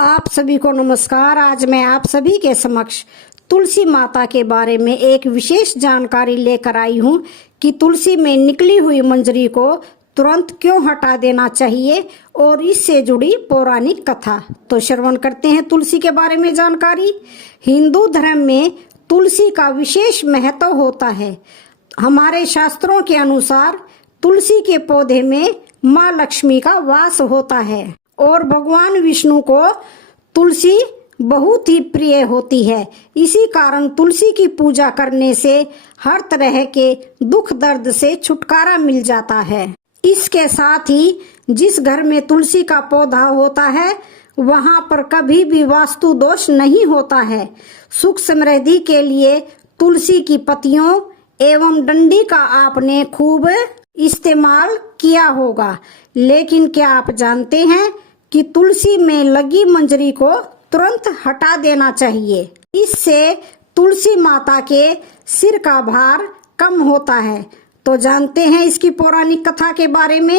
आप सभी को नमस्कार। आज मैं आप सभी के समक्ष तुलसी माता के बारे में एक विशेष जानकारी लेकर आई हूँ कि तुलसी में निकली हुई मंजरी को तुरंत क्यों हटा देना चाहिए और इससे जुड़ी पौराणिक कथा। तो श्रवण करते हैं तुलसी के बारे में जानकारी। हिंदू धर्म में तुलसी का विशेष महत्व होता है। हमारे शास्त्रों के अनुसार तुलसी के पौधे में माँ लक्ष्मी का वास होता है और भगवान विष्णु को तुलसी बहुत ही प्रिय होती है। इसी कारण तुलसी की पूजा करने से हर तरह के दुख दर्द से छुटकारा मिल जाता है। इसके साथ ही जिस घर में तुलसी का पौधा होता है वहां पर कभी भी वास्तु दोष नहीं होता है। सुख समृद्धि के लिए तुलसी की पत्तियों एवं डंडी का आपने खूब इस्तेमाल किया होगा, लेकिन क्या आप जानते हैं कि तुलसी में लगी मंजरी को तुरंत हटा देना चाहिए। इससे तुलसी माता के सिर का भार कम होता है। तो जानते हैं इसकी पौराणिक कथा के बारे में।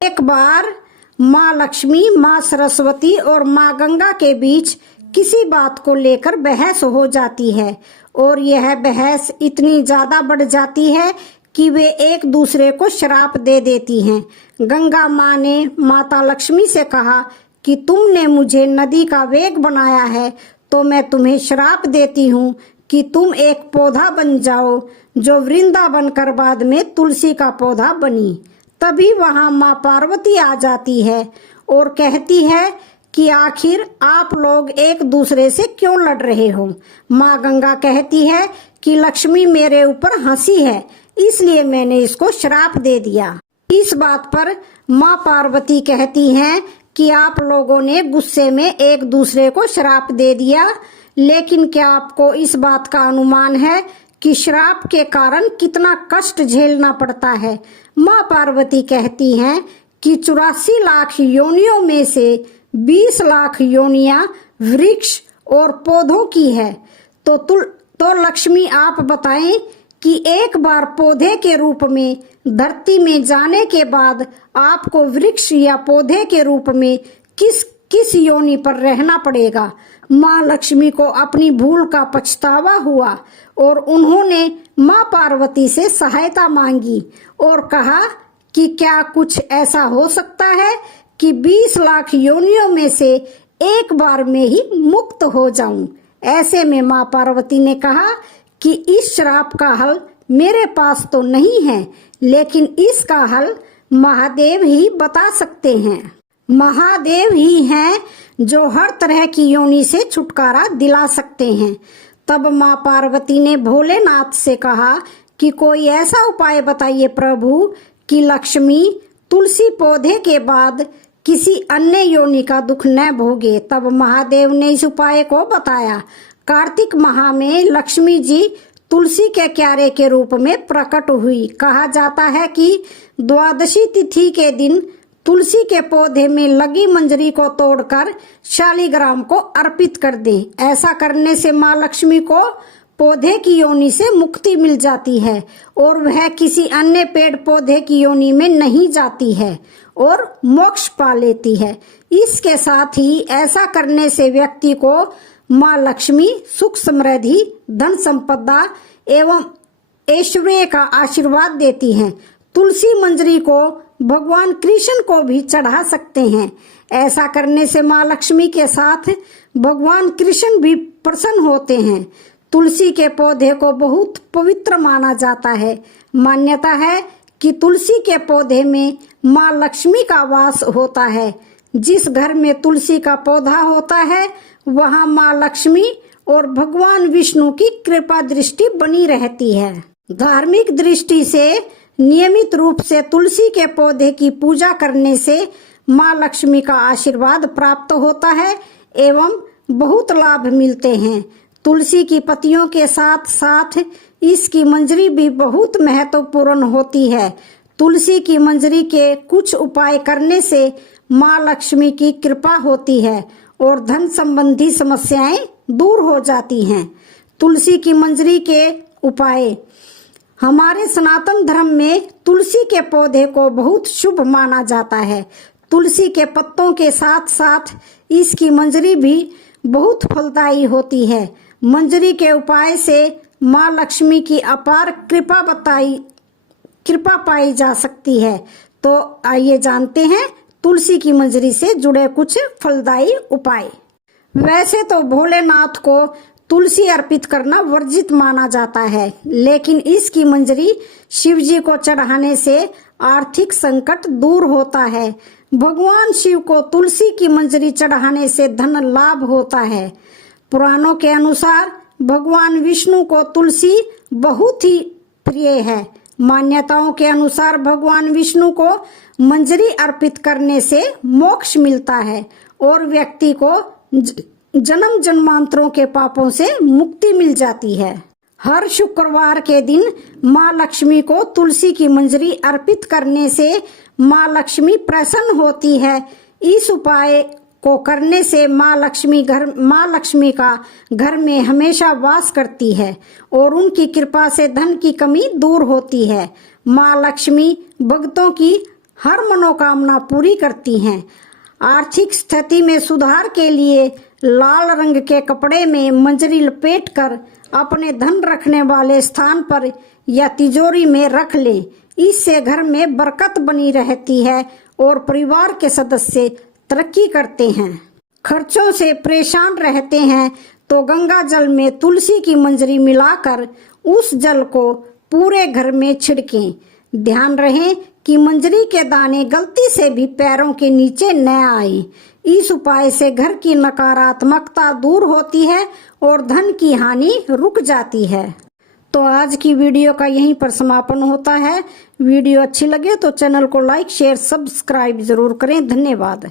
एक बार माँ लक्ष्मी, माँ सरस्वती और माँ गंगा के बीच किसी बात को लेकर बहस हो जाती है और यह बहस इतनी ज्यादा बढ़ जाती है कि वे एक दूसरे को श्राप दे देती हैं। गंगा माँ ने माता लक्ष्मी से कहा कि तुमने मुझे नदी का वेग बनाया है, तो मैं तुम्हें श्राप देती हूँ कि तुम एक पौधा बन जाओ जो वृंदावन कर बाद में तुलसी का पौधा बनी। तभी वहाँ माँ पार्वती आ जाती है और कहती है कि आखिर आप लोग एक दूसरे से क्यों लड़ रहे हो। माँ गंगा कहती है कि लक्ष्मी मेरे ऊपर हंसी है, इसलिए मैंने इसको श्राप दे दिया। इस बात पर माँ पार्वती कहती हैं कि आप लोगों ने गुस्से में एक दूसरे को श्राप दे दिया, लेकिन क्या आपको इस बात का अनुमान है कि श्राप के कारण कितना कष्ट झेलना पड़ता है। माँ पार्वती कहती हैं कि 84 लाख योनियों में से 20 लाख योनियां वृक्ष और पौधों की है। तो लक्ष्मी आप बताएं कि एक बार पौधे के रूप में धरती में जाने के बाद आपको वृक्ष या पौधे के रूप में किस योनि पर रहना पड़ेगा। माँ लक्ष्मी को अपनी भूल का पछतावा हुआ और उन्होंने माँ पार्वती से सहायता मांगी और कहा कि क्या कुछ ऐसा हो सकता है कि 20 लाख योनियों में से एक बार में ही मुक्त हो जाऊं। ऐसे में माँ पार्वती ने कहा कि इस श्राप का हल मेरे पास तो नहीं है, लेकिन इसका हल महादेव ही बता सकते हैं। महादेव ही हैं जो हर तरह की योनि से छुटकारा दिला सकते हैं। तब माँ पार्वती ने भोलेनाथ से कहा कि कोई ऐसा उपाय बताइए प्रभु कि लक्ष्मी तुलसी पौधे के बाद किसी अन्य योनि का दुख न भोगे। तब महादेव ने इस उपाय को बताया। कार्तिक माह में लक्ष्मी जी तुलसी के क्यारे के रूप में प्रकट हुई। कहा जाता है कि द्वादशी तिथि के दिन तुलसी के पौधे में लगी मंजरी को तोड़कर शालिग्राम को अर्पित कर दें। ऐसा करने से माँ लक्ष्मी को पौधे की योनि से मुक्ति मिल जाती है और वह किसी अन्य पेड़ पौधे की योनि में नहीं जाती है और मोक्ष पा लेती है। इसके साथ ही ऐसा करने से व्यक्ति को माँ लक्ष्मी सुख समृद्धि, धन संपदा एवं ऐश्वर्य का आशीर्वाद देती हैं। तुलसी मंजरी को भगवान कृष्ण को भी चढ़ा सकते हैं। ऐसा करने से माँ लक्ष्मी के साथ भगवान कृष्ण भी प्रसन्न होते हैं। तुलसी के पौधे को बहुत पवित्र माना जाता है। मान्यता है कि तुलसी के पौधे में माँ लक्ष्मी का वास होता है। जिस घर में तुलसी का पौधा होता है वहाँ माँ लक्ष्मी और भगवान विष्णु की कृपा दृष्टि बनी रहती है। धार्मिक दृष्टि से नियमित रूप से तुलसी के पौधे की पूजा करने से माँ लक्ष्मी का आशीर्वाद प्राप्त होता है एवं बहुत लाभ मिलते हैं। तुलसी की पत्तियों के साथ साथ इसकी मंजरी भी बहुत महत्वपूर्ण होती है। तुलसी की मंजरी के कुछ उपाय करने से माँ लक्ष्मी की कृपा होती है और धन संबंधी समस्याएं दूर हो जाती हैं। तुलसी की मंजरी के उपाय। हमारे सनातन धर्म में तुलसी के पौधे को बहुत शुभ माना जाता है। तुलसी के पत्तों के साथ साथ इसकी मंजरी भी बहुत फलदायी होती है। मंजरी के उपाय से माँ लक्ष्मी की अपार कृपा पाई जा सकती है। तो आइए जानते हैं तुलसी की मंजरी से जुड़े कुछ फलदायी उपाय। वैसे तो भोलेनाथ को तुलसी अर्पित करना वर्जित माना जाता है, लेकिन इसकी मंजरी शिवजी को चढ़ाने से आर्थिक संकट दूर होता है। भगवान शिव को तुलसी की मंजरी चढ़ाने से धन लाभ होता है। पुराणों के अनुसार भगवान विष्णु को तुलसी बहुत ही प्रिय है। मान्यताओं के अनुसार भगवान विष्णु को मंजरी अर्पित करने से मोक्ष मिलता है और व्यक्ति को जन्म जन्मांतरों के पापों से मुक्ति मिल जाती है। हर शुक्रवार के दिन माँ लक्ष्मी को तुलसी की मंजरी अर्पित करने से माँ लक्ष्मी प्रसन्न होती है। इस उपाय को करने से माँ लक्ष्मी का घर में हमेशा वास करती है और उनकी कृपा से धन की कमी दूर होती है। माँ लक्ष्मी भक्तों की हर मनोकामना पूरी करती हैं। आर्थिक स्थिति में सुधार के लिए लाल रंग के कपड़े में मंजरी लपेटकर अपने धन रखने वाले स्थान पर या तिजोरी में रख लें। इससे घर में बरकत बनी रहती है और परिवार के सदस्य तरक्की करते हैं। खर्चों से परेशान रहते हैं तो गंगा जल में तुलसी की मंजरी मिलाकर उस जल को पूरे घर में छिड़कें। ध्यान रहे कि मंजरी के दाने गलती से भी पैरों के नीचे न आए। इस उपाय से घर की नकारात्मकता दूर होती है और धन की हानि रुक जाती है। तो आज की वीडियो का यहीं पर समापन होता है। वीडियो अच्छी लगे तो चैनल को लाइक, शेयर, सब्सक्राइब जरूर करें। धन्यवाद।